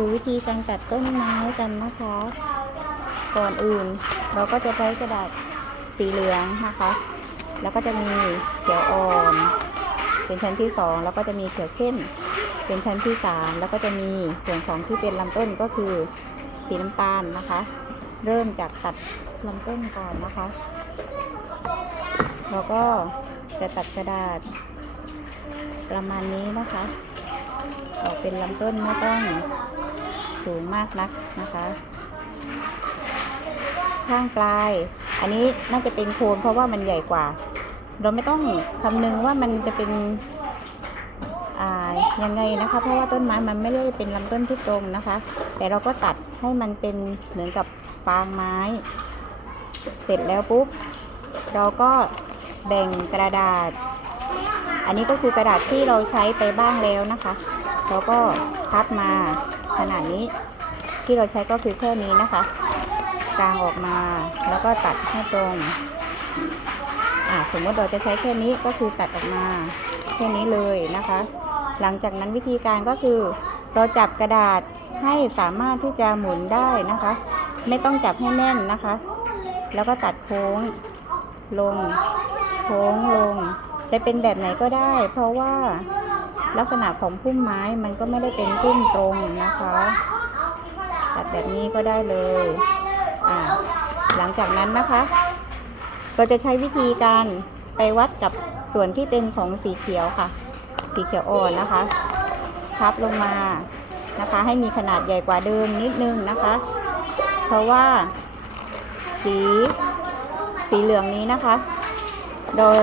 ดูวิธีการตัดต้นไม้กันนะคะ ก่อนอื่น เราก็จะใช้กระดาษสีเหลืองนะคะ แล้วก็จะมีเขียวอ่อน เป็นชั้นที่สองแล้วก็จะมีเขียวเข้ม เป็นชั้นที่สามแล้วก็จะมีส่วนของที่เป็นลำต้นก็คือสีน้ำตาลนะคะ เริ่มจากตัดลำต้นก่อนนะคะ แล้วก็จะตัดกระดาษประมาณนี้นะคะออกเป็นลำต้นไม่ต้อง สูงมากนักนะคะ ข้างปลาย อันนี้น่าจะเป็นโคนเพราะว่ามันใหญ่กว่า เราไม่ต้องคำนึงว่ามันจะเป็นยังไงนะคะ เพราะว่าต้นไม้มันไม่ได้เป็นลำต้นที่ตรงนะคะ แต่เราก็ตัดให้มันเป็นเหมือนกับปางไม้ เสร็จแล้วปุ๊บ เราก็แบ่งกระดาษ อันนี้ก็คือกระดาษที่เราใช้ไปบ้างแล้วนะคะ เราก็พับมา ขนาดนี้ที่เราใช้ก็คือแค่นี้นะคะกางออกมาแล้วก็ตัดให้ตรงอ่าสมมติเราจะใช้แค่นี้ก็คือตัดออกมาแค่นี้เลยนะคะ หลังจากนั้นวิธีการก็คือ เราจับกระดาษให้สามารถที่จะหมุนได้นะคะ ไม่ต้องจับให้แน่นนะคะ แล้วก็ตัดโค้งลง โค้งลง จะเป็นแบบไหนก็ได้ เพราะว่า ลักษณะของพุ่มไม้มันก็ไม่ได้เป็นพุ่มตรงนะคะตัดแบบนี้ก็ได้เลยอ่าหลังจากนั้นนะคะเราจะใช้วิธีการไปวัดกับส่วนที่เป็นของสีเขียวค่ะ สีเขียวอ่อนนะคะ พับลงมานะคะ ให้มีขนาดใหญ่กว่าเดิมนิดนึงนะคะ เพราะว่าสีสีเหลืองนี้นะคะ โดย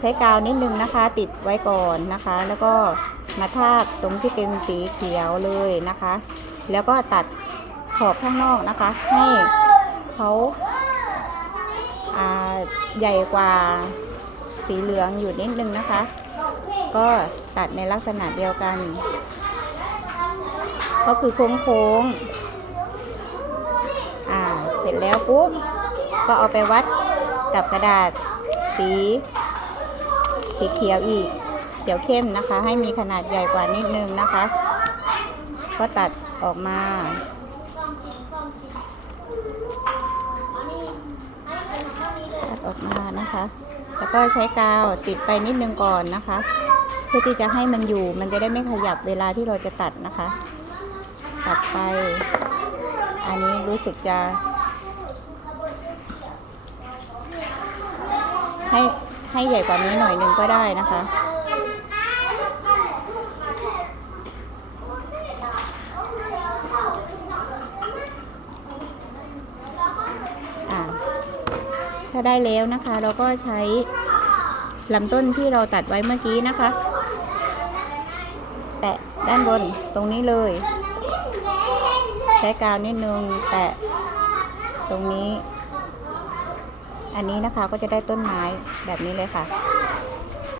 ใช้กาวนิดนึงนะคะ ติดไว้ก่อนนะคะ แล้วก็มาทาบตรงที่เป็นสีเขียวเลยนะคะ แล้วก็ตัดขอบข้างนอกนะคะ ให้เขาาใหญ่กว่าสีเหลืองอยู่นิดนึงนะคะ ก็ตัดในลักษณะเดียวกัน ก็คือโค้งๆอ่าเสร็จแล้วปุ๊บก็เอาไปวัดกับกระดาษสี สีเขียวอีก เขียวเข้มนะคะ ให้มีขนาดใหญ่กว่านิดนึงนะคะ ก็ตัดออกมาตัดออกมานะคะ แล้วก็ใช้กาวติดไปนิดนึงก่อนนะคะ เพื่อที่จะให้มันอยู่มันจะได้ไม่ขยับเวลาที่เราจะตัดนะคะ ตัดไป อันนี้รู้สึกจะให้ ให้ใหญ่กว่านี้หน่อยนึงก็ได้นะคะ ถ้าได้แล้วนะคะ เราก็ใช้ลำต้นที่เราตัดไว้เมื่อกี้นะคะ แปะด้านบนตรงนี้เลยใช้กาวนิดนึงแปะตรงนี้ อันนี้นะคะก็จะได้ต้นไม้แบบนี้เลยค่ะ